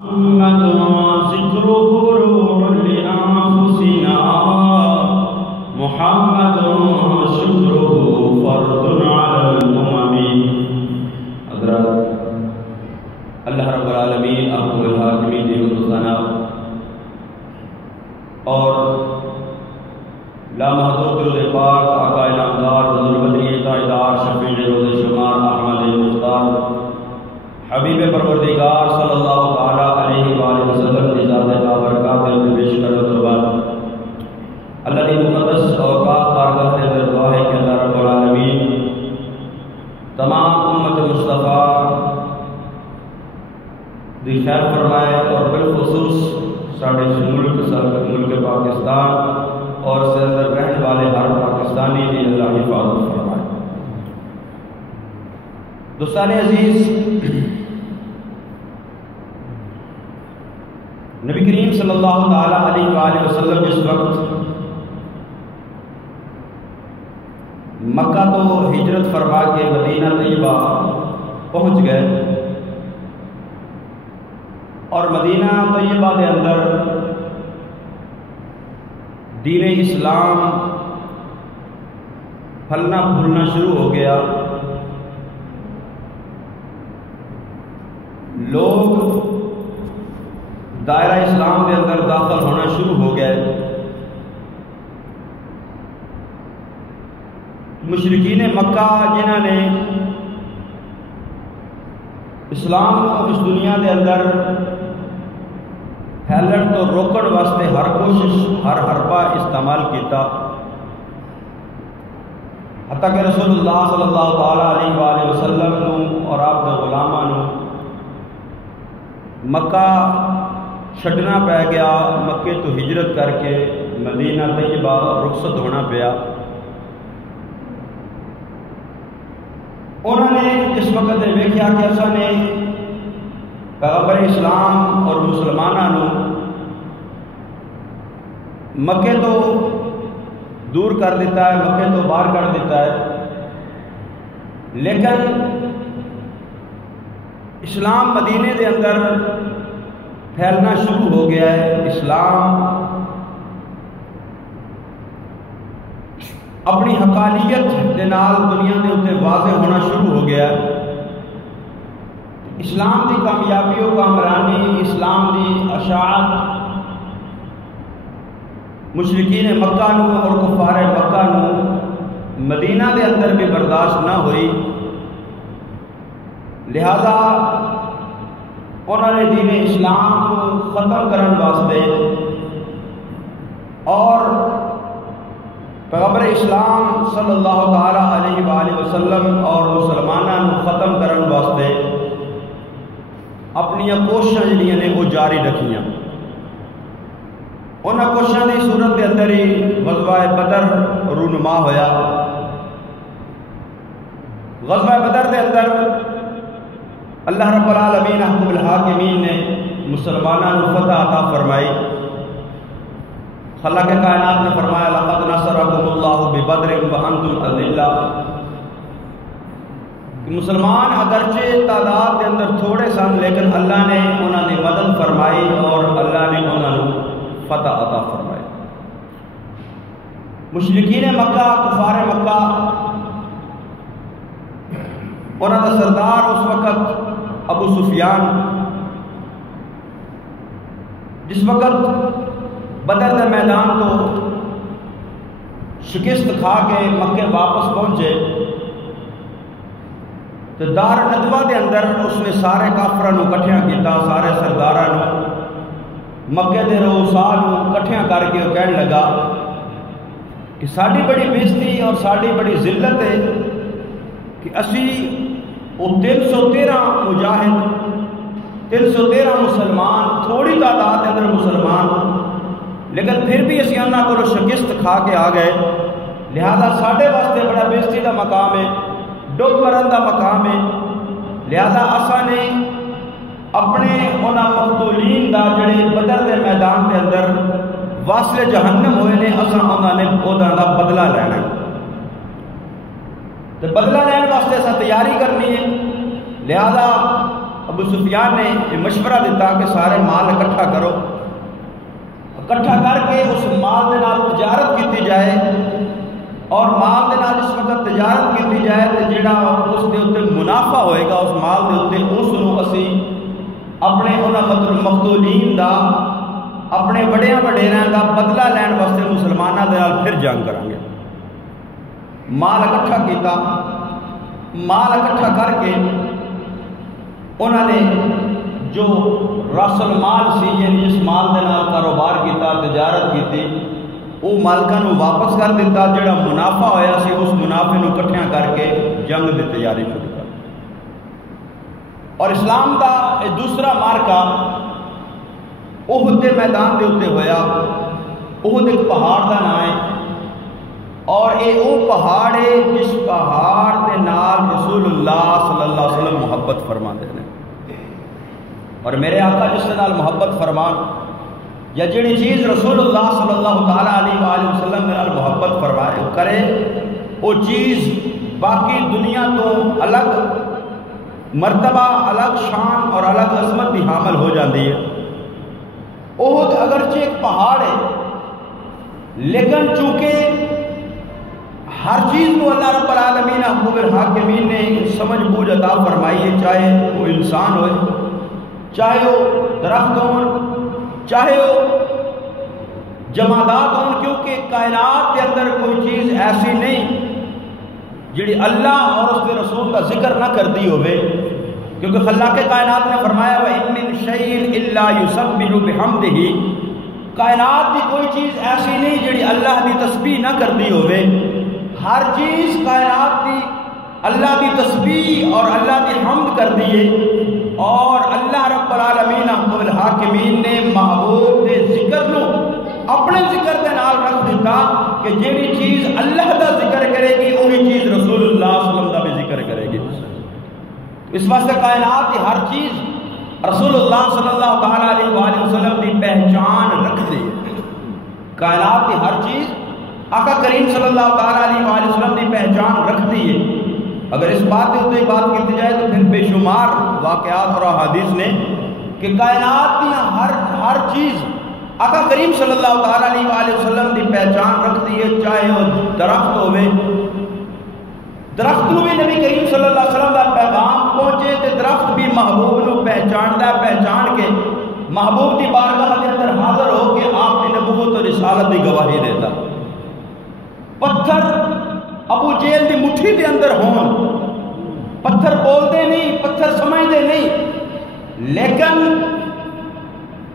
محمد ذکره روح لأنفسنا محمد شکره فرد على الأمم. حضرات اللہ رب العالمین احکم الحاکمین دیوزنا اور لامحدود درود پاک آقا نامدار حضور مدنی تاجدار شفیع روز شمار احمد مختار حبیب پروردگار صلی اللہ تعالی علیہ وآلہ وسلم کی ذات بابرکات میں پیش کرو تو بعد اللہ کی مقدس اور پاک بارگاہ کے اندر دعا ہے کہ اللہ رب العالمین تمام امت مصطفیٰ دی خیر فرمائے اور بالخصوص ساڑھے ملک پاکستان اور اس کے اندر رہنے والے ہر پاکستانی کی اللہ حفاظت فرمائے. دوستان عزیز، نبی کریم صلی اللہ تعالی علیہ وآلہ وسلم جس وقت مکہ تو ہجرت فرما کے مدینہ طیبہ پہنچ گئے اور مدینہ طیبہ کے اندر دین اسلام پھلنا پھولنا شروع ہو گیا. لوگ دائرہ اسلام کے اندر داخل ہونا شروع ہو گئے. مشرکین مکہ جنہوں نے اسلام کو اس دنیا کے اندر پھیلن تو روکن واسطے ہر کوشش ہر حربہ استعمال کیتا، حتیٰ کہ رسول اللہ صلی اللہ تعالی علیہ وآلہ وسلم اور آپ کے غلاماں مکہ چھڈنا پہ گیا. مکے تو ہجرت کر کے مدینہ طیبہ رخصت ہونا پیا. انہوں نے اس وقت دیکھا کہ اصا نے پیغمبر اسلام اور مسلمانوں مکے تو دور کر دیتا ہے، مکے تو باہر کر دیتا ہے، لیکن اسلام مدینے دے اندر پھیلنا شروع ہو گیا ہے. اسلام اپنی حقانیت دے نال دنیا دے اوتے واضح ہونا شروع ہو گیا ہے. اسلام دی کامیابی و کامرانی، اسلام دی اشاعت مشرکین مکہ نو اور کفار مکہ نو مدینہ دے اندر بھی برداشت نہ ہوئی. لہذا انہوں نے دین اسلام کو ختم کرنے واسطے اور پیغمبر اسلام صلی اللہ تعالی علیہ وآلہ وسلم اور مسلمانوں کو ختم کرنے واسطے اپنی کوششاں جڑیاں نے وہ جاری رکھیاں. انہاں کوششاں دی صورت کے اندر ہی غزوہ بدر رونما ہویا. غزوہ بدر کے اندر اللہ رب العالمین احکم الحاکمین نے مسلمانوں کو فتح عطا فرمائی. خالق کائنات نے فرمایا لقد نصرکم اللہ ببدر وانتم اذلہ. مسلمان اگرچہ تعداد کے اندر تھوڑے سن لیکن اللہ نے انہوں نے مدد فرمائی اور اللہ نے انہوں نے فتح عطا فرمائی. مشرکین مکہ کفار مکہ انہوں کا سردار اس وقت ابو سفیان جس وقت بدر کے میدان تو شکست کھا کے مکے واپس پہنچے تو دار ندوہ کے اندر اس نے سارے کافروں کٹھیاں کیتا، سارے سرداروں مکے کے رؤساء کٹھیاں کر کے وہ کہنے لگا کہ ساری بڑی بےزتی اور ساری بڑی ذلت ہے کہ اسی وہ 313 مجاہد 313 مسلمان تھوڑی تعداد کے اندر مسلمان لیکن پھر بھی اسی انہاں کو شکست کھا کے آ گئے. لہذا ساڑھے واسطے بڑا بےزتی کا مقام ہے، ڈب مرن کا مقام ہے. لہذا اسا نے اپنے انہاں مقتولین دا جڑے بدر کے میدان کے اندر واصل جہنم ہوئے نے اسا انہاں نے انہاں دا بدلہ لینا ہے. تو بدلہ لینے واسطے اسا تیاری کرنی ہے. لہذا ابو سفیان نے یہ مشورہ دیتا کہ سارے مال اکٹھا کرو، اکٹھا کر کے اس مال دے نال تجارت کیتی جائے، اور مال دے نال اس وقت تجارت کیتی جائے تو جڑا اس دے اوتے منافع ہوئے گا اس مال دے اوتے اس نو اسی اپنے انہاں مقتولین دا، اپنے وڈیاں وڈیراں دا بدلہ لین واسطے مسلماناں دے نال پھر جنگ کریں گے۔ مال اکٹھا کیتا، مال اکٹھا کر کے انہوں نے جو راس المال سی یعنی جس مال دے نال کاروبار کیتا، تجارت کیتی، وہ مالکاں نو واپس کر دیتا، جڑا منافع ہویا سی اس منافع نو کٹھیاں کر کے جنگ دی تیاری شروع کر۔ اور اسلام دا دوسرا مارکا احد دے میدان دے اوتے ہویا۔ احد ایک پہاڑ دا نام ہے، اور اے او پہاڑ ہے جس پہاڑ دے نال رسول اللہ صلی اللہ علیہ وسلم محبت فرما دے نے۔ اور میرے آقا جس کے نال محبت فرمان یا جڑی چیز رسول اللہ صلی اللہ تعالیٰ علیہ وآلہ وسلم کے نال محبت فرمائے کرے، وہ چیز باقی دنیا تو الگ مرتبہ، الگ شان اور الگ عظمت بھی حامل ہو جاتی ہے۔ احد اگرچہ ایک پہاڑ ہے، لیکن چونکہ ہر چیز کو اللہ رب العالمین حکم الحاکمین نے سمجھ بوجھ عطا فرمائی ہے، چاہے وہ انسان ہوئے، چاہے وہ درخت ہوں، چاہے وہ جمادات ہوں، کیونکہ کائنات کے اندر کوئی چیز ایسی نہیں جڑی اللہ اور اس کے رسول کا ذکر نہ کرتی ہوئے، کیونکہ خلاق کائنات نے فرمایا وَإِن مِّن شَيْءٍ إِلَّا يُسَبِّحُ بِحَمْدِهِ، کائنات کی کوئی چیز ایسی نہیں جڑی اللہ کی تسبیح نہ کرتی ہوئے، ہر چیز کائنات کی اللہ کی تسبیح اور اللہ کی حمد کر دیے۔ اور اللہ رب العالمین حکم الحاکمین نے محبوب دے ذکر نو اپنے ذکر دے نال رکھ دیتا کہ جیڑی چیز اللہ دا ذکر کرے گی وہی چیز رسول اللہ صلی اللہ علیہ وسلم دا بھی ذکر کرے گی۔ اس واسطے کائنات کی ہر چیز رسول اللہ صلی اللہ تعالیٰ علیہ وآلہ وسلم کی پہچان رکھ دی۔ کائنات کی ہر چیز آقا کریم صلی اللہ تعالیٰ علیہ وآلہ وسلم کی پہچان رکھتی ہے۔ اگر اس بات کی بات کی جائے تو پھر بے شمار واقعات اور احادیث نے کہ کائنات کی ہر چیز آقا کریم صلی اللہ تعالیٰ علیہ وآلہ وسلم کی پہچان رکھتی ہے، چاہے وہ درخت ہوئے، درخت نو بھی نبی کریم صلی اللہ علیہ وسلم کا پیغام پہنچے تو درخت بھی محبوب نو پہچانتا، پہچان کے محبوب کی بارگاہ کے اندر حاضر ہو کے آپ کی نبوت اور رسالت کی گواہی دیتا۔ پتھر ابو جہل دی مٹھی دے اندر ہون، پتھر بولتے نہیں، پتھر سمجھتے نہیں، لیکن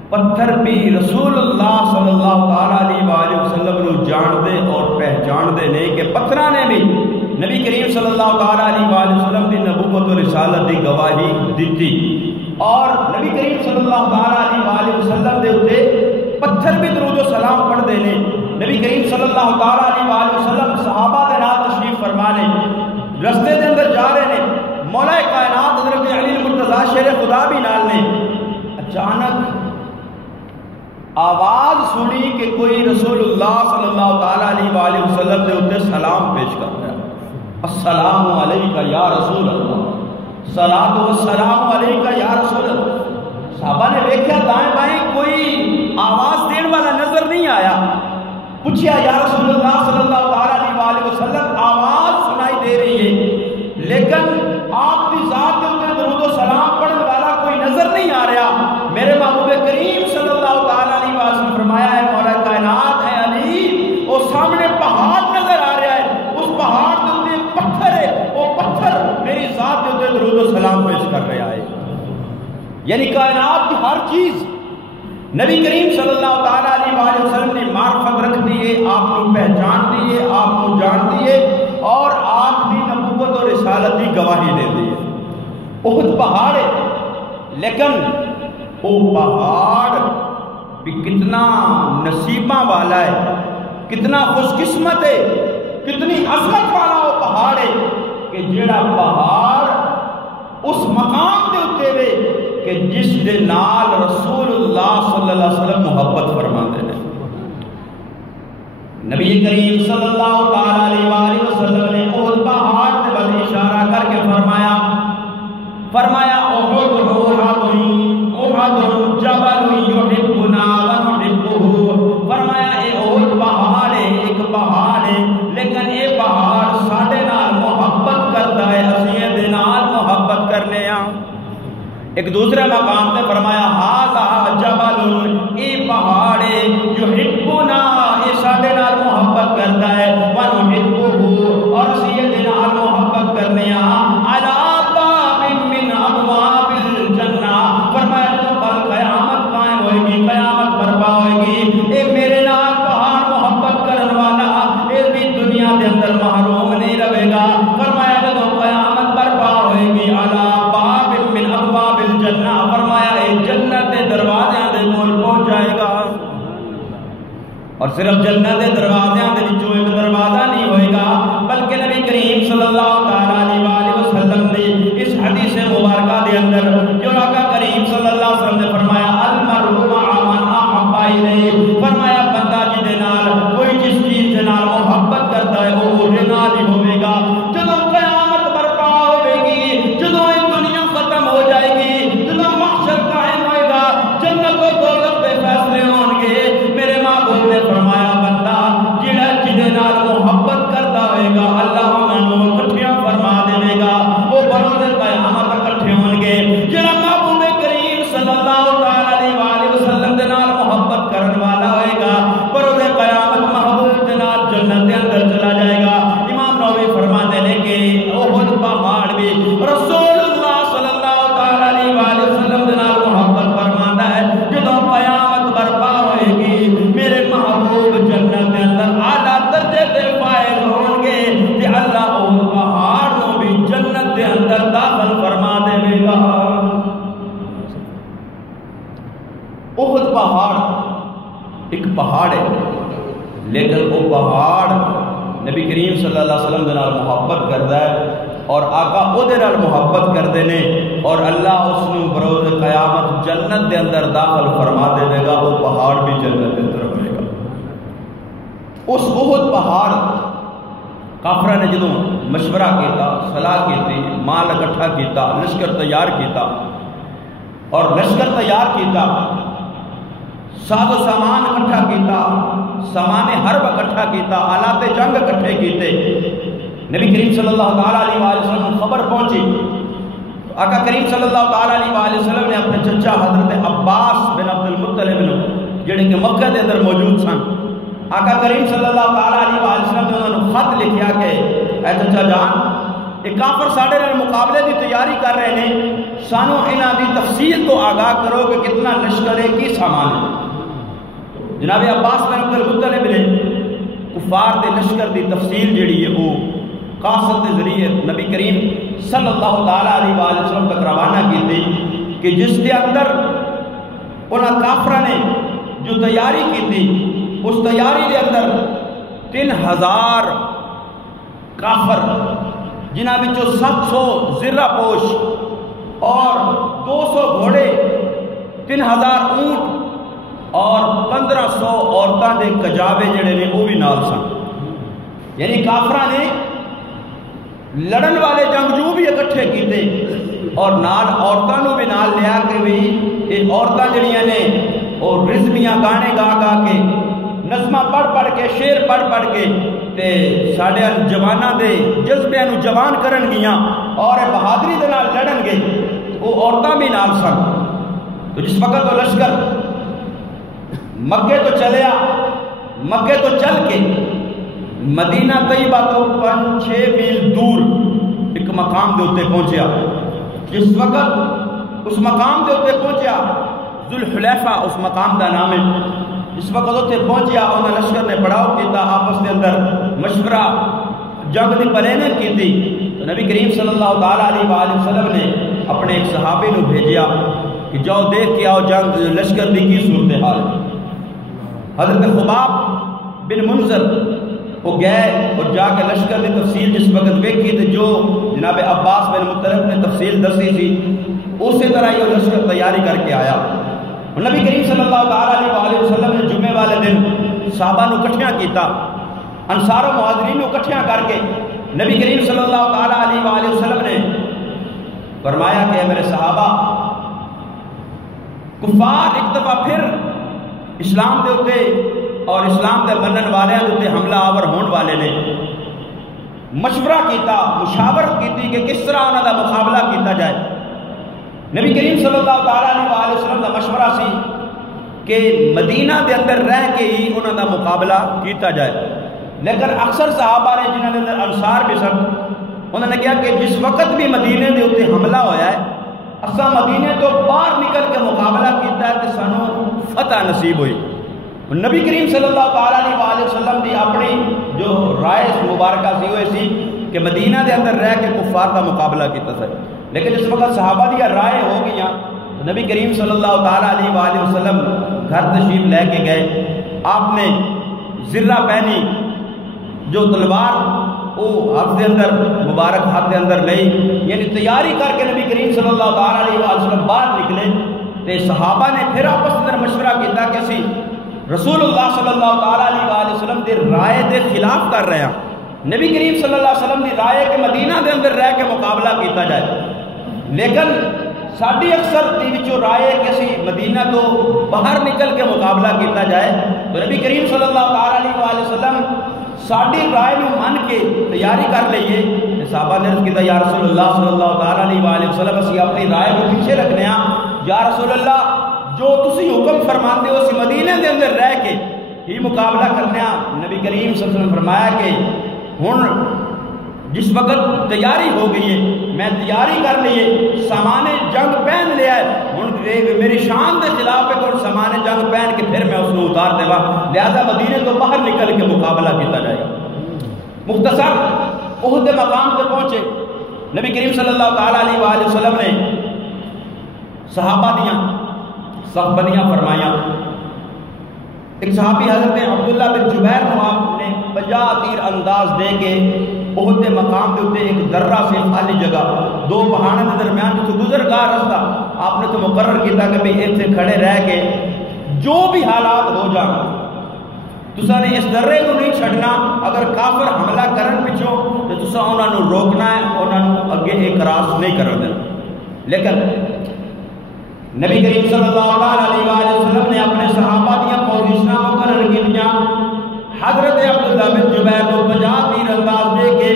پتھر بھی رسول اللہ صلی اللہ تعالیٰ علیہ وآلہ وسلم نو جاندے اور پہچاندے نہیں کہ پتھراں نے بھی نبی کریم صلی اللہ تعالیٰ علیہ وآلہ وسلم کی نبوت اور رسالت کی گواہی دیتی۔ اور نبی کریم صلی اللہ تعالیٰ علیہ وآلہ وسلم دے اوتے پتھر بھی درود و سلام پڑھتے ہیں۔ نبی کریم صلی اللہ تعالیٰ علیہ وآلہ وسلم صحابہ دے نال تشریف فرمانے رستے دے اندر جا رہے ہیں، مولا کائنات حضرت علی المرتضیٰ شیر خدا بھی نال نے، اچانک آواز سنی کہ کوئی رسول اللہ صلی اللہ تعالیٰ علیہ وآلہ وسلم دے اوتے سلام پیش کر رہا ہے، السلام علیکہ یا رسول اللہ، صلاۃ و السلام علیکہ یا رسول اللہ۔ صحابہ نے دیکھا دائیں بائیں کوئی آواز دین والا نظر نہیں آیا، پوچھا یا رسول اللہ صلی اللہ تعالیٰ علیہ وآلہ وسلم آواز سنائی دے رہی ہے لیکن آپ کی ذات کے اوپر درود و سلام پڑھنے والا کوئی نظر نہیں آ رہا۔ میرے محبوب کریم صلی اللہ تعالیٰ علیہ وسلم فرمایا ہے مولا کائنات ہے علی، وہ سامنے پہاڑ نظر آ رہا ہے، اس پہاڑ کے اوپر پتھر ہے، وہ پتھر میری ذات کے اوپر درود و سلام پیش کر رہا ہے۔ یعنی کائنات کی ہر چیز نبی کریم صلی اللہ تعالیٰ علیہ وآلہ وسلم نے معرفت رکھ دیئے، آپ کو پہچان دیئے، آپ کو جان دیئے اور آپ کی نبوت اور رسالت کی گواہی دے دیئے۔ احد پہاڑ ہے لیکن وہ پہاڑ بھی کتنا نصیبہ والا ہے، کتنا خوش قسمت ہے، کتنی عظمت والا وہ پہاڑ ہے کہ جڑا پہاڑ اس مقام دے اتے ہوئے کہ جس دے نال رسول اللہ صلی اللہ علیہ وسلم محبت فرما دے ہیں۔ نبی کریم صلی اللہ تعالیٰ علیہ وآلہ وسلم نے احد پہاڑ سے بل اشارہ کر کے فرمایا احد ایک دوسرے مقام پہ فرمایا ھذا جبل، اے پہاڑے یحبنا، اے ساڈے نال محبت کرتا ہے، ونحبہ، اور اسی دے نال محبت کرنے علی باب من ابواب الجنہ، فرمایا جب کل قیامت قائم ہوئے گی، قیامت برپا ہوئے گی، اے میرے نال پہاڑ محبت کرن والا اے بھی دنیا دے اندر محروم نہیں رہے گا۔ فرمایا جب قیامت برپا ہوئے گی علی باب من ابواب الجنہ، فرمایا اے جنت کے دروازیاں دے کول پہنچ جائے گا، اور صرف جنت کے دروازیاں دے وچوں ایک دروازہ نہیں ہوئے گا، بلکہ نبی کریم صلی اللہ تعالی علیہ وسلم نے اس حدیث مبارکہ دے اندر جو آقا کریم صلی اللہ علیہ وسلم نے فرمایا المرء مع من احب الیہ، فرمایا بندہ جدے نال کوئی جس چیز دے نال محبت کرتا ہے وہ دے نال ہی ہوے گا۔ جدوں قیامت برپا ہوے گی، جدوں یہ دنیا ختم ہو جائے گی، جدوں محشر قائم ہوئے گا، جنت و دوزخ دے فیصلے ہون گے، میرے محبوب نے فرمایا بندہ جڑا جدے نال محبت کرتا ہوئے گا اللہ انہاں نوں اکٹھیاں فرما دے گا، وہ بروز قیامت اکٹھے ہون گے۔ جڑا محبوب کریم صلی اللہ تعالی علیہ وسلم دے نال محبت کرن والا ہوئے گا، بروز قیامت محبوب دے نال جنت دے اندر چلا جائے گا۔ امام نووی فرماتے ہیں کہ احد پہاڑ بھی رسول اللہ صلی اللہ تعالی علیہ وسلم دے نال محبت فرماتا ہے، جدوں قیامت برپا ہوئے گی میرے محبوب جنت دے اندر اعلیٰ درجے دے فائز ہون گے کہ اللہ احد پہاڑ نو بھی جنت دے اندر داخل فرما دے گا۔ احد پہاڑ ایک پہاڑ ہے، لیکن وہ پہاڑ نبی کریم صلی اللہ علیہ وسلم دے نال محبت کردا ہے، اور آقا او دے نال محبت کردے نے، اور اللہ اس نو بروز قیامت جنت دے اندر داخل فرما دے گا، وہ پہاڑ بھی جنت دے اندر ہوئے گا۔ اس احد پہاڑ کافرہ نے جدوں مشورہ کیتا، صلاح کیتی، مال اکٹھا کیتا، لشکر تیار کیتا، اور لشکر تیار کیتا، ساز و سامان اکٹھا کیتا، سامان حرب اکٹھا کیتا، آلات جنگ اکٹھے کیتے، نبی کریم صلی اللہ تعالیٰ علیہ وسلم خبر پہنچی، آقا کریم صلی اللہ تعالیٰ علیہ وسلم نے اپنے چچا حضرت عباس بن عبد المطلب نے جڑے کہ مکہ دے اندر موجود سن، آقا کریم صلی اللہ تعالیٰ علیہ وسلم نے انہوں نے خط لکھیا کہ اے چچا جان، ایک کافر ساڑھے نال مقابلے دی تیاری کر رہے ہیں، سانو انہاں دی تفصیل تو آگاہ کرو کہ کتنا لشکر ہے، کی سامان ہے۔ جناب عباس بن عبد المطلب نے کفار دے لشکر دی تفصیل جڑی ہے وہ قاصد کے ذریعے نبی کریم صلی اللہ تعالیٰ علیہ وسلم تک روانہ کی تھی، کہ جس کے اندر انہاں کافرہ نے جو تیاری کی تھی، اس تیاری کے اندر 3000 کافر، جنہاں وچوں 700 زرہ پوش اور 200 گھوڑے، 3000 اونٹ اور 1500 عورتاں دے کجاوے جڑے نے وہ بھی نال سن۔ یعنی کافرہ نے لڑن والے جنگجو بھی اکٹھے کیتے، اور نال عورتاں نو بھی نال لیا کے بھی یہ عورتاں جڑیاں نے اور رزمیاں گانے گا گا کے، نظمہ پڑھ پڑھ کے، شعر پڑھ پڑھ کے تے ساڈے جواناں دے جذبیاں نو جوان کرن گیاں اور بہادری دے نال لڑن گے، وہ عورتاں بھی نال سن۔ تو جس وقت وہ لشکر مکے تو چلیا، مکے تو چل کے مدینہ طیبہ تو 5-6 میل دور ایک مقام دے ہوتے پہنچیا، جس وقت اس مقام دے ہوتے پہنچیا، ذوالحلیفہ اس مقام دا نام ہے، جس وقت ہوتے پہنچیا انہوں لشکر نے پڑاؤ کیتا، آپس کے اندر مشورہ جنگ دی پلاننگ کی تھی، تو نبی کریم صلی اللہ تعالیٰ علیہ وسلم نے اپنے ایک صحابی نو بھیجیا کہ جاؤ دیکھ کے آؤ جنگ لشکر دی کی صورتحال ہے۔ حضرت خباب بن منذر وہ گئے اور جا کے لشکر کی تفصیل جس وقت ویکھی تو جو جناب عباس بن مطلب نے تفصیل دسی تھی اسی طرح یہ لشکر تیاری کر کے آیا۔ نبی کریم صلی اللہ تعالیٰ علیہ وسلم نے جمعے والے دن صحابہ نو کٹھیاں کیتا، انصار و مہاجرین نو کٹھیاں کر کے نبی کریم صلی اللہ تعالیٰ علیہ وسلم نے فرمایا کہ میرے صحابہ، کفار ایک دفعہ پھر اسلام دے ہوتے اور اسلام دے منن والے ہوتے حملہ آور ہون والے نے مشورہ کیتا، مشاورت کیتی کہ کس طرح انہاں دا مقابلہ کیتا جائے۔ نبی کریم صلی اللہ تعالیٰ علیہ وسلم کا مشورہ سی کہ مدینہ دے اندر رہ کے ہی انہوں کا مقابلہ کیتا جائے، لیکن اکثر صحابہ نے جنہوں نے اندر انصار بھی سن، انہوں نے کہا کہ جس وقت بھی مدینے دے اتنے حملہ ہویا ہے اساں مدینے تو باہر نکل کے مقابلہ کیتا ہے تو سانو فتح نصیب ہوئی۔ نبی کریم صلی اللہ تعالیٰ علیہ وسلم دی اپنی جو رائے مبارکہ سی ہوئی سی کہ مدینہ دے اندر رہ کے کفار کا مقابلہ کیتا ہے، لیکن جس وقت صحابہ دی رائے ہو گئی تو نبی کریم صلی اللہ تعالیٰ علیہ وسلم گھر تشریف لے کے گئے، آپ نے زرہ پہنی، جو تلوار وہ ہاتھ دے اندر مبارک ہاتھ دے اندر لئی، یعنی تیاری کر کے نبی کریم صلی اللہ تعالیٰ علیہ وسلم باہر نکلے تے صحابہ نے پھر آپس اندر مشورہ کیتا کہ اسی رسول اللہ صلی اللہ تعالیٰ علیہ وسلم دی رائے دے خلاف کر رہے ہیں۔ نبی کریم صلی اللہ علیہ وسلم دی رائے کہ مدینہ دے اندر رہ کے مقابلہ کیتا جائے، لیکن ساڈی اکثر دی وچوں رائے کہ اسی مدینہ تو باہر نکل کے مقابلہ کیتا جائے، تو نبی کریم صلی اللہ تعالیٰ علیہ وسلم ساڈی رائے نو من کے تیاری کر لئیے۔ صحابہ نے عرض کیتا یا رسول اللہ صلی اللہ تعالیٰ علیہ وسلم اسی اپنی رائے کو پیچھے رکھنے ہاں، یا رسول اللہ جو تسی حکم فرماندے ہو اسی مدینے دے اندر رہ کے ہی مقابلہ کرنے ہاں۔ نبی کریم صلی اللہ علیہ وسلم فرمایا کہ ہن جس وقت تیاری ہو گئی ہے میں تیاری کر لیے سامان جنگ پہن لیا ہے، ہن میری شان کے خلاف ہے کہ سامان جنگ پہن کے پھر میں اس کو اتار دے گا، لہذا مدینے تو باہر نکل کے مقابلہ کیا جائے گا۔ مختصر احد مقام تک پہنچے، نبی کریم صلی اللہ تعالیٰ علیہ وسلم نے صحابہ دیاں صحبتیاں فرمائیاں۔ ایک صحابی حضرت عبداللہ بن جبیر کو آپ نے 50 تیر انداز دے کے احد مقام کے اتنے ایک درہ سے خالی جگہ دو پہاڑوں کے درمیان جو گزر گا رستہ آپ نے تو مقرر کیا کہ بھئی ایتھے کھڑے رہ کے جو بھی حالات ہو جائیں تساں نے اس درے کو نہیں چھڑنا، اگر کافر حملہ کرن پچھوں تو تساں انہاں نو روکنا ہے، انہاں نو اگے ایک راس نہیں کرن دینا۔ لیکن نبی کریم صلی اللہ علیہ وسلم نے اپنے صحابہ دیاں پوزیشناں مقرر کیتیاں، حضرت عبداللہ بن جبیر کو 50 تیر انداز دے کے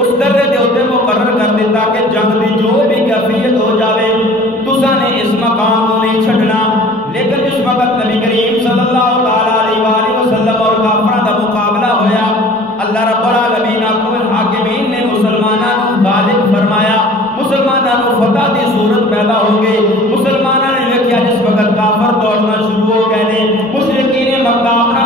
اس درے دے اوتے مقرر کر دیتا کہ جنگ دی جو بھی کیفیت ہو جاوے تساں نے اس مقام کو نہیں چھڈنا۔ لیکن جس وقت نبی کریم صلی اللہ علیہ وسلم اور کافراں دا مقابلہ ہویا، اللہ رب العالمین حکم الحاکمین نے مسلماناں کو غالب فرمایا، مسلماناں کو فتح دی صورت پیدا ہو گئی۔ مسلماناں نے دیکھا جس وقت کافر دوڑنا شروع ہو گئے نے، مشرکین مکہ اپنا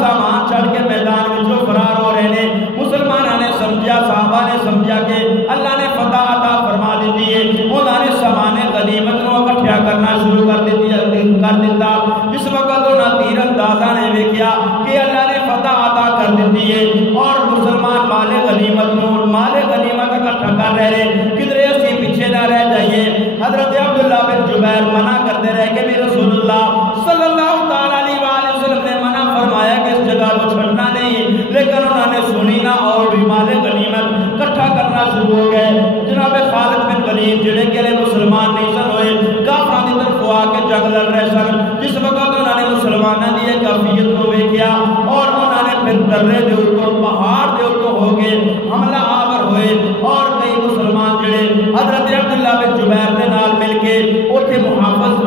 سامان چھڑ کے میدان وچوں فرار ہو رہے ہیں۔ مسلمانوں نے سمجھا، صحابہ نے سمجھا کہ اللہ نے فتح عطا فرما دیتی ہے، انہوں نے سامان غنیمت کو اکٹھا کرنا شروع کر دیتا۔ جس وقت انہوں تیر اندازہ نے دیکھا کہ اللہ نے فتح عطا کر دیتی ہے اور مسلمان مال غنیمت اکٹھا کر رہے ہیں، کدھر اسی پیچھے نہ رہ جائیے۔ حضرت عبداللہ بن جبیر منع کرتے رہے کہ میرے رسول اللہ صلی اللہ تعالیٰ علیہ وسلم نے منع فرمایا کہ اس جگہ کو چھڑنا نہیں، لیکن انہوں نے سنی نہ اور بھی مال غنیمت اکٹھا کرنا شروع ہو گئے۔ جناب خالد بن ولید جڑے کہ مسلمان نہیں سن ہوئے، کافراں دی طرف آ کے جنگ لڑ رہے سن، جس وقت انہوں نے مسلمانوں دی کیفیت کو دیکھا اور انہوں نے پھر درے دے اوپر پہاڑ دے اوپر ہو کے حملہ آور ہوئے اور کئی مسلمان جڑے حضرت عبداللہ بن جبیر دے نال مل کے اوتھے محافظ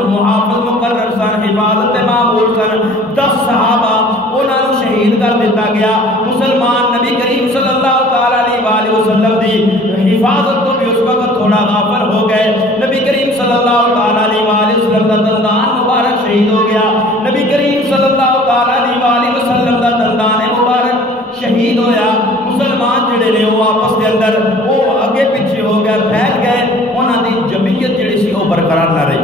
مقرر سن، حفاظت معمول سن، 10 صحابہ انہاں نوں شہید کر دیتا گیا۔ مسلمان نبی کریم صلی اللہ تعالیٰ علیہ وسلم دی حفاظت تو بھی اس وقت تھوڑا غافل ہو گئے۔ نبی کریم صلی اللہ تعالیٰ علیہ وسلم دا دندان مبارک شہید ہو گیا، نبی کریم صلی اللہ تعالیٰ علیہ وسلم دا دندان مبارک شہید ہویا۔ مسلمان جڑے نے وہ آپس کے اندر وہ اگے پیچھے ہو گئے، پھیل گئے، انہاں دی جمعیت جڑی سی وہ برقرار نہ رہی،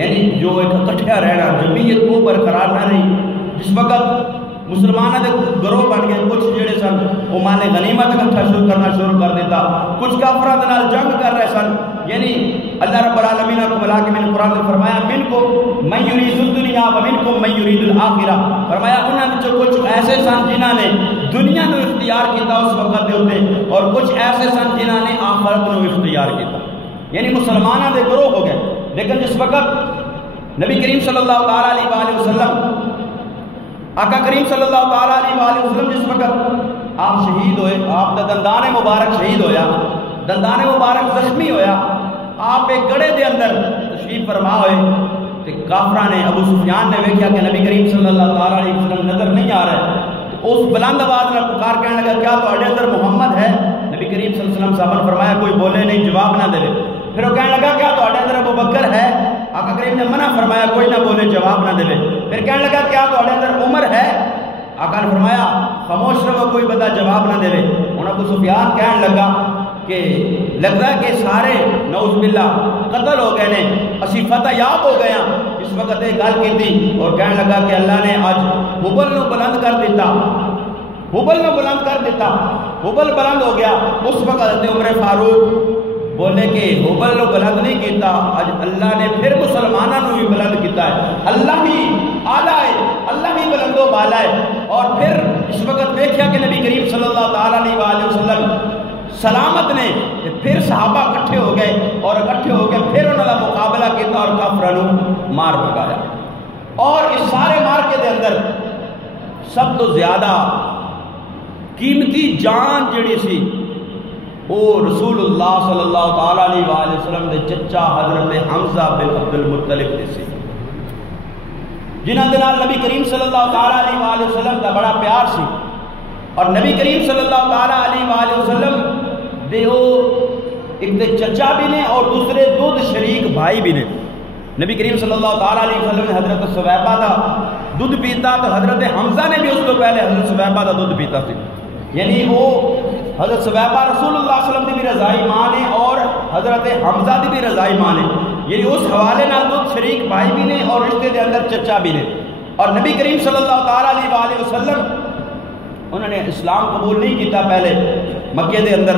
یعنی جو ایک اکٹھا رہنا جمعیت وہ برقرار نہ رہی۔ جس وقت مسلمانوں کے گروہ بن گئے، کچھ جڑے سن وہ مال غنیمت اکٹھا کرنا شروع کر دیتا، کچھ کافراں دے نال جنگ کر رہے سن، یعنی اللہ رب العالمین کو ملا کے میں نے قرآن میں فرمایا منکم من یرید الدنیا و منکم من یرید الآخرہ، فرمایا انہاں وچوں کچھ ایسے سن جنہاں نے دنیا نو اختیار کیتا اس وقت دے اوتے، اور کچھ ایسے سن جنہاں نے آخرت نو اختیار کیتا، یعنی مسلمانوں دے گروہ ہو گئے۔ لیکن جس وقت نبی کریم صلی اللہ تعالیٰ علیہ وسلم آقا کریم صلی اللہ تعالیٰ علیہ وسلم جس وقت آپ شہید ہوئے، آپ دا دندان مبارک شہید ہویا، دندان مبارک زخمی ہویا، آپ ایک گڑے دے اندر تشریف فرما ہوئے تے کافراں نے ابو سفیان نے ویکھیا کہ نبی کریم صلی اللہ تعالی علیہ وسلم نظر نہیں آ رہا ہے، تو اس بلند آواز نال پکار کہنے لگا کیا تواڈے اندر محمد ہے؟ نبی کریم صلی اللہ علیہ وسلم صاحب نے فرمایا کوئی بولے نہیں، جواب نہ دے۔ پھر وہ کہنے لگا کیا تواڈے اندر ابو بکر ہے؟ آقا کریم نے منع فرمایا کوئی نہ بولے، جواب نہ دے۔ پھر کہنے لگا کیا تواڈے اندر عمر ہے؟ آقا نے فرمایا خاموش رہو، کوئی بندہ جواب نہ دے۔ ہن ابو سفیان کہنے لگا کہ لگتا ہے کہ سارے نعوذ باللہ قتل ہو گئے نے، اسی فتح یاب ہو گئے ہیں۔ اس وقت ایک گل کی تھی اور کہنے لگا کہ اللہ نے آج حبل نو بلند کر دیتا، حبل نو بلند کر دیتا، حبل بلند ہو گیا۔ اس وقت حضرت عمر فاروق بولے کہ حبل نو بلند نہیں کیتا، آج اللہ نے پھر مسلمانوں نو بھی بلند کیتا ہے، اللہ ہی اعلیٰ ہے، اللہ ہی بلند و بالا ہے۔ اور پھر اس وقت دیکھا کہ نبی کریم صلی اللہ تعالیٰ علیہ وآلہ وسلم سلامت نے، پھر صحابہ اکٹھے ہو گئے اور اکٹھے ہو کے پھر انہوں نے مقابلہ کیا اور کافروں مار بگایا۔ اور اس سارے مارکے دے اندر سب تو زیادہ قیمتی جان جڑی سی وہ رسول اللہ صلی اللہ تعالیٰ علیہ وآلہ وسلم دے چچا حضرت حمزہ بن عبد المطلب دے سی، جنہاں دے نال نبی کریم صلی اللہ تعالیٰ علیہ وآلہ وسلم دا بڑا پیار سی۔ اور نبی کریم صلی اللہ تعالیٰ علیہ وآلہ وسلم دے وہ ایک دے چچا بھی نے اور دوسرے دو شریک بھائی بھی نے۔ نبی کریم صلی اللہ تعالیٰ علیہ وسلم نے حضرت سویبہ دا دودھ پیتا تو حضرت حمزہ نے بھی اس کو پہلے حضرت سویبہ دا دودھ پیتا تھی، یعنی وہ حضرت سویبہ رسول اللہ صلی اللہ علیہ وسلم دی بھی رضائی ماں نے اور حضرت حمزہ دی بھی رضائی ماں نے، یعنی اس حوالے نال دو شریک بھائی بھی نے اور رشتے دے اندر چچا بھی نے۔ اور نبی کریم صلی اللہ تعالیٰ علیہ وآلہ وسلم انہوں نے اسلام قبول نہیں کیتا پہلے مکے دے اندر،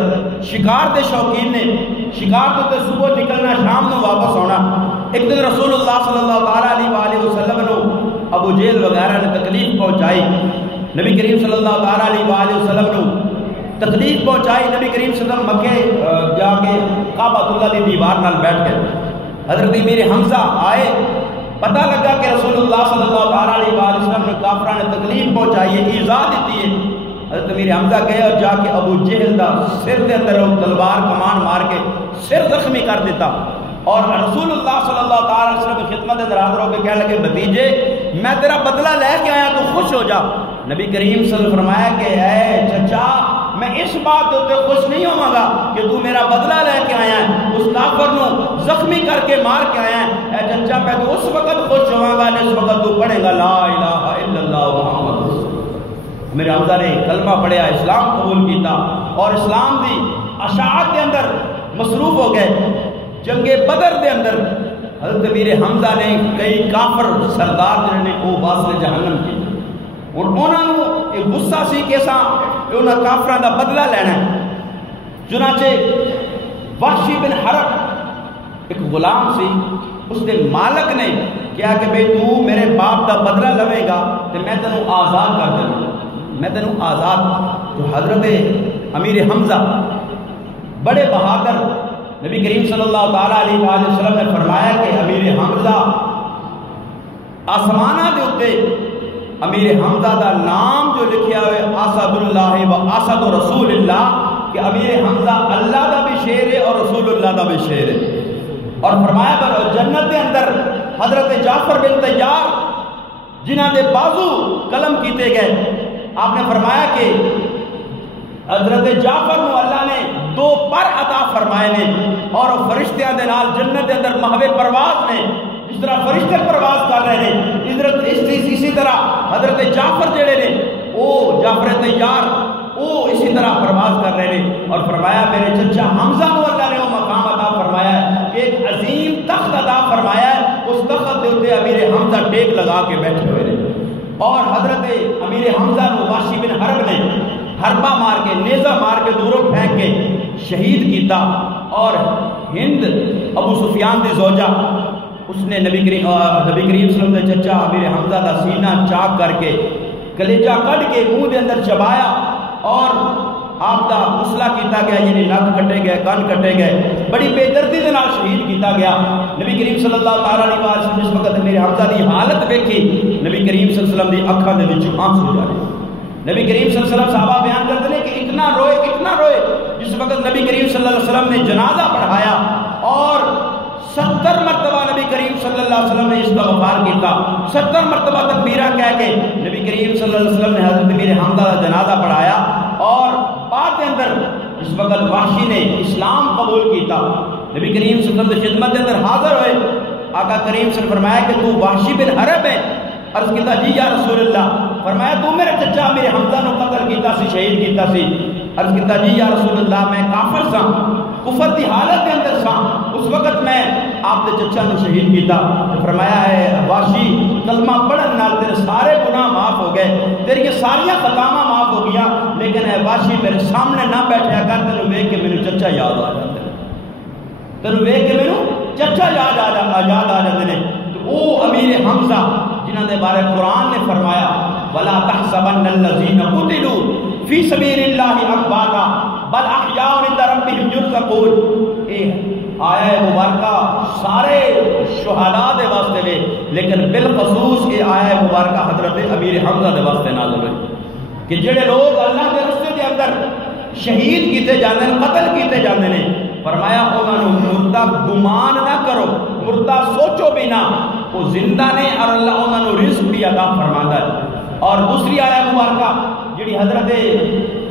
شکار دے شوقین نے، شکار تو صبح نکلنا شام نو واپس ہونا۔ ایک دن رسول اللہ صلی اللہ تعالیٰ علیہ وآلہ وسلم نو ابو جہل وغیرہ نے تکلیف پہنچائی، نبی کریم صلی اللہ تعالیٰ علیہ وآلہ وسلم نو تکلیف پہنچائی۔ نبی کریم صلی اللہ علیہ وسلم مکے جا کے کعبۃ اللہ دی دیوار نال بیٹھ گئے، حضرت امیر حمزہ آئے، پتہ لگا کہ رسول اللہ صلی اللہ تعالیٰ علیہ وآلہ وسلم نے کافرہ نے تکلیف پہنچائی ہے، ایذا دیتی ہے۔ حضرت امیر حمزہ گئے اور جا کے ابو جہل دا سر دے اندر تلوار کمان مار کے سر زخمی کر دیتا۔ اور رسول اللہ صلی اللہ تعالیٰ علیہ وسلم کی خدمت اندر حاضر ہو کے کہنے لگے بھتیجے میں تیرا بدلہ لے کے آیا تو خوش ہو جا۔ نبی کریم صلی اللہ علیہ وسلم فرمایا کہ اے چچا میں اس بات ہوتے خوش نہیں ہوں گا کہ تو میرا بدلہ لے کے آیا ہے، اس کافر نو زخمی کر کے مار کے آیا ہے، اے چچا میں تو اس وقت خوش ہوں گا جس وقت تو پڑھے گا لا الہ الا اللہ محمد رسول اللہ۔ میرے حمزہ نے کلمہ پڑھیا، اسلام قبول کیتا اور اسلام دی اشاعت کے اندر مصروف ہو گئے۔ جنگ بدر دے اندر حضرت امیر حمزہ نے کئی کافر سردار جنہوں نے وہ واسطے جہنم کی، اور انہوں نے ایک غصہ سی کہ انہوں کافران دا بدلہ لینا ہے۔ چنانچہ وحشی بن حرب ایک غلام سی، اس نے مالک نے کیا کہ بھئی تو میرے باپ دا بدلہ لوے گا تو میں تینوں آزاد کر دوں، میں تینوں آزاد۔ تو حضرت امیر حمزہ بڑے بہادر، نبی کریم صلی اللہ تعالیٰ علیہ وآلہ وسلم نے فرمایا کہ امیر حمزہ آسمانہ دے اتے امیر حمزہ دا نام جو لکھیا ہوئے اسد اللہ و اسد رسول اللہ، کہ امیر حمزہ اللہ دا بھی شیر ہے اور رسول اللہ دا بھی شیر ہے۔ اور فرمایا پر جنت کے اندر حضرت جعفر بن طیار جنہاں دے بازو قلم کیتے گئے، آپ نے فرمایا کہ حضرت جعفر نو اللہ نے 2 پر عطا فرمائے نے اور فرشتیاں دے نال جنت دے اندر محو پرواز نے، جس طرح فرشتے پرواز کر رہے ہیں اسی طرح حضرت جعفر جڑے نے وہ جعفر طیار وہ اسی طرح پرواز کر رہے ہیں۔ اور فرمایا میرے چچا حمزہ نو اللہ نے وہ مقام عطا فرمایا ہے کہ ایک عظیم تخت عطا فرمایا ہے، اس تخت دے اوپر امیر حمزہ ٹیک لگا کے بیٹھے ہوئے ہیں۔ اور حضرت امیر حمزہ نو وحشی بن حرب نے حربہ مار کے نیزہ مار کے دوروں پھینک کے شہید کیتا۔ اور ہند ابو سفیان دی زوجہ اس نے نبی کریم صلی اللہ علیہ وسلم دے چچا امیر حمزہ دا سینہ چاک کر کے کلیجہ کٹ کے منہ دے اندر چبایا اور آپ دا مسئلہ کیتا گیا، یعنی نک کٹے گئے، کان کٹے گئے، بڑی بے دردی دے نال شہید کیتا گیا۔ نبی کریم صلی اللہ تعالیٰ علیہ وسلم جس وقت میرے حمزہ دی حالت دیکھی، نبی کریم صلی اللہ علیہ وسلم دی اکھاں دے وچوں آنسو جارے۔ نبی کریم صلی اللہ علیہ وسلم صحابہ بیان کرتے ہیں کہ اتنا روئے جس وقت نبی کریم صلی اللہ علیہ وسلم نے جنازہ پڑھایا اور 70 مرتبہ نبی کریم صلی اللہ علیہ وسلم نے استغفار کیتا، 70 مرتبہ تکبیرہ کہہ کے نبی کریم صلی اللہ علیہ وسلم نے حضرت امیر حمزہ کا جنازہ پڑھایا، اور بعد کے اندر اس وقت وحشی نے اسلام قبول کیتا، نبی کریم صلی اللہ علیہ وسلم کی خدمت کے اندر حاضر ہوئے، آقا کریم صلی اللہ علیہ وسلم نے فرمایا کہ تو وحشی بن حرب ہے؟ عرض کیتا جی یا رسول اللہ۔ فرمایا تو میرے چچا میرے حمزہ نو قتل کیتا سی، شہید کیتا سی؟ عرض کیتا جی یا رسول اللہ میں کافر سا، کفر دی حالت کے اندر سا، اس وقت میں آپ دے چچا نو شہید کیتا۔ فرمایا ہے وحشی کلمہ پڑھن نال تیرے سارے گناہ معاف ہو گئے، تیری ساری خطاواں معاف ہو گیا، لیکن اے وحشی میرے سامنے نہ بیٹھیا کر، تینوں ویکھ کے مینوں چچا یاد آ جاندے نے، تینوں ویکھ کے مینوں چچا یاد آ جاندے نے۔ تو او امیر حمزہ جنہاں دے بارے قرآن نے فرمایا وَلَا تَحْسَبَنَّ الَّذِينَ قُتِلُوا فِي سَبِيلِ اللَّهِ أَمْوَاتًا بَلْ أَحْيَاءٌ عِندَ رَبِّهِمْ يُرْزَقُونَ۔ اے آیہ مبارکہ سارے شہداء دے واسطے وے، لیکن بالخصوص یہ آیہ مبارکہ حضرت امیر حمزہ دے واسطے نازل ہوئی کہ جڑے لوگ اللہ کے رستے دے اندر شہید کیتے جاندے ہیں، قتل کیتے جاندے ہیں، فرمایا انہاں نو مردہ گمان نہ کرو، مردہ سوچو بھی نہ، وہ زندہ نے اور اللہ انہاں نو رزق بھی عطا فرماندا ہے۔ اور دوسری آیہ مبارکہ جڑی حضرت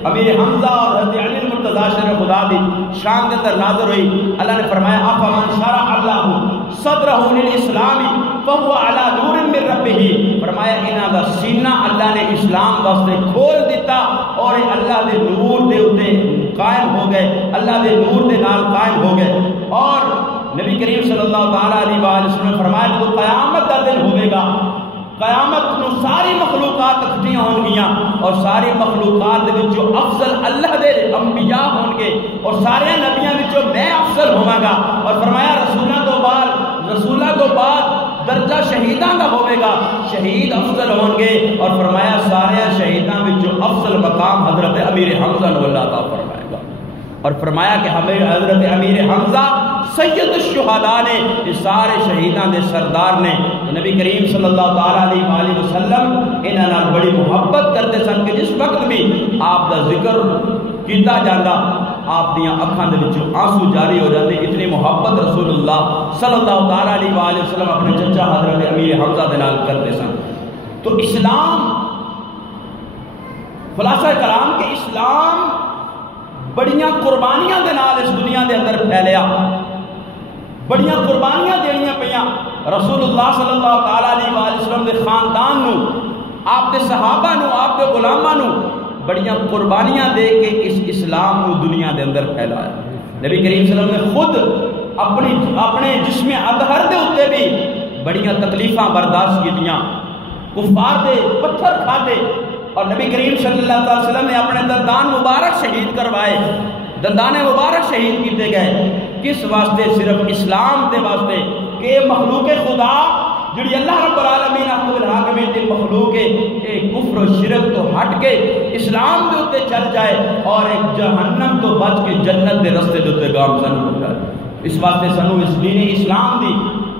امیر حمزہ اور حضرت علی المرتضیٰ شرف خدا دی شان کے اندر نازل ہوئی، اللہ نے فرمایا افمن شرح اللہ صدرہ للاسلام فهو على نور من ربہ۔ فرمایا انہاں دا سینہ اللہ نے اسلام واسطے کھول دیتا اور اللہ دے نور دے اوتے قائم ہو گئے، اللہ دے نور دے نال قائم ہو گئے۔ اور نبی کریم صلی اللہ تعالیٰ علیہ وآلہ وسلم نے فرمایا کہ قیامت کا دن ہوئے گا، قیامت نو ساری مخلوقات اکٹھیاں ہون گیاں اور ساری مخلوقات دے وچوں افضل اللہ دے انبیاء ہون گے اور سارے نبیاں وچوں میں افضل ہوواں گا۔ اور فرمایا رسولاں تو بعد درجہ شہیداں دا ہوے گا، شہید افضل ہون گے، اور فرمایا سارے شہیداں وچوں افضل مقام حضرت امیر حمزہ نو اللہ عطا فرمائے گا۔ اور فرمایا کہ ہمیں حضرت امیر حمزہ سید الشہداء نے، اس سارے شہیدان دے سردار نے۔ نبی کریم صلی اللہ تعالیٰ علیہ وآلہ وسلم انہاں نال بڑی محبت کرتے سن کہ جس وقت بھی آپ دا ذکر کیتا جاندہ آپ دیاں اکھاں دے وچوں آنسو جاری ہو جاندے، اتنی محبت رسول اللہ صلی اللہ تعالیٰ علیہ وآلہ وسلم اپنے چچا حضرت امیر حمزہ دے نال کرتے سن۔ تو اسلام، خلاصہ کلام کہ اسلام بڑیاں قربانیاں دے نال اس دنیا دے اندر پھیلیا، بڑیاں قربانیاں دینیاں پیاں۔ رسول اللہ صلی اللہ تعالیٰ علیہ وآلہ وسلم دے خاندان نو، آپ دے صحابہ نو، آپ دے غلاماں نو بڑیاں قربانیاں دے کے اس اسلام نو دنیا دے اندر پھیلایا۔ نبی کریم صلی اللہ علیہ وسلم نے خود اپنے جسم اطہر دے اتے بھی بڑیاں تکلیفاں برداشت کیتیاں، کفار دے پتھر کھادے، اور نبی کریم صلی اللہ علیہ وسلم نے اپنے دندان مبارک شہید کروائے، دندان مبارک شہید کیتے گئے۔ کس واسطے؟ صرف اسلام دے واسطے کہ مخلوق خدا جڑی اللہ رب العالمین احکم الحاکمین دی مخلوق ہے، ایک کفر و شرک تو ہٹ کے اسلام دے اتے چل جائے اور ایک جہنم تو بچ کے جنت دے رستے دے اتے گامزن ہو جائے۔ اس واسطے سنو اس دین اسلام دی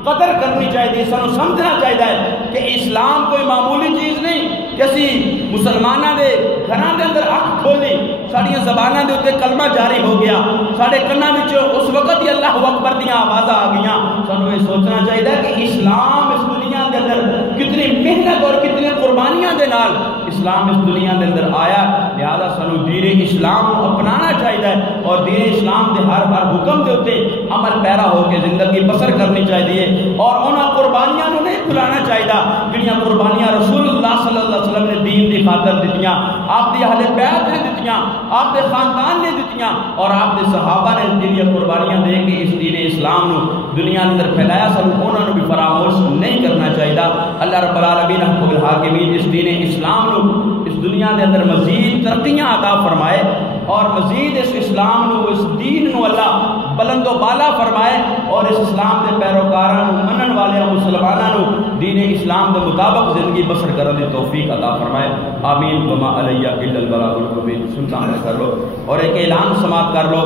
قدر کرنی چاہیے، سنو سمجھنا چاہیے کہ اسلام کوئی معمولی چیز نہیں کہ اسی مسلمانہ دے گھران دے اندر اکھ کھولی، ساڑیاں زبانہ دے اتے کلمہ جاری ہو گیا، ساڑے کنہ وچوں اس وقت ہی اللہ اکبر دیاں آوازاں آ گیاں۔ سنو یہ سوچنا چاہیے کہ اسلام اس دنیا دے اندر کتنی محنت اور کتنی قربانیاں دے نال اسلام اس دنیا دے اندر آیا، لہذا سنو دین اسلام کو اپنانا چاہیے اور دین اسلام دے ہر حکم دے اتے عمل پیرا ہو کے زندگی بسر کرنی چاہیے، اور انہاں قربانیاں نو نہیں بھلانا چاہیے جڑیاں قربانیاں رسول اللہ صلی اللہ علیہ وسلم نے دین دی خاطر دتیاں، آپ دی اہل بیت نے دتیاں، آپ دے خاندان نے دتیاں، اور آپ دے صحابہ نے جڑیاں قربانیاں دے کے اس دین اسلام نو دنیا اندر پھیلایا، سب انہاں نو بھی فراموش نہیں کرنا چاہیے۔ اللہ رب العالمین حکم الحاکمین اس دین اسلام نو اس دنیا دے اندر مزید ترقیاں عطا فرمائے اور مزید اس اسلام نو، اس دین نو اللہ بلند و بالا فرمائے، اور اس اسلام دے پیروکاراں نو، منن والے مسلماناں نو دین اسلام دے مطابق زندگی بسر کرنے دی توفیق عطا فرمائے۔ آمین۔ وما علیہ الا البلاغ المبین۔ سنتا کر لو اور ایک اعلان سماعت کر لو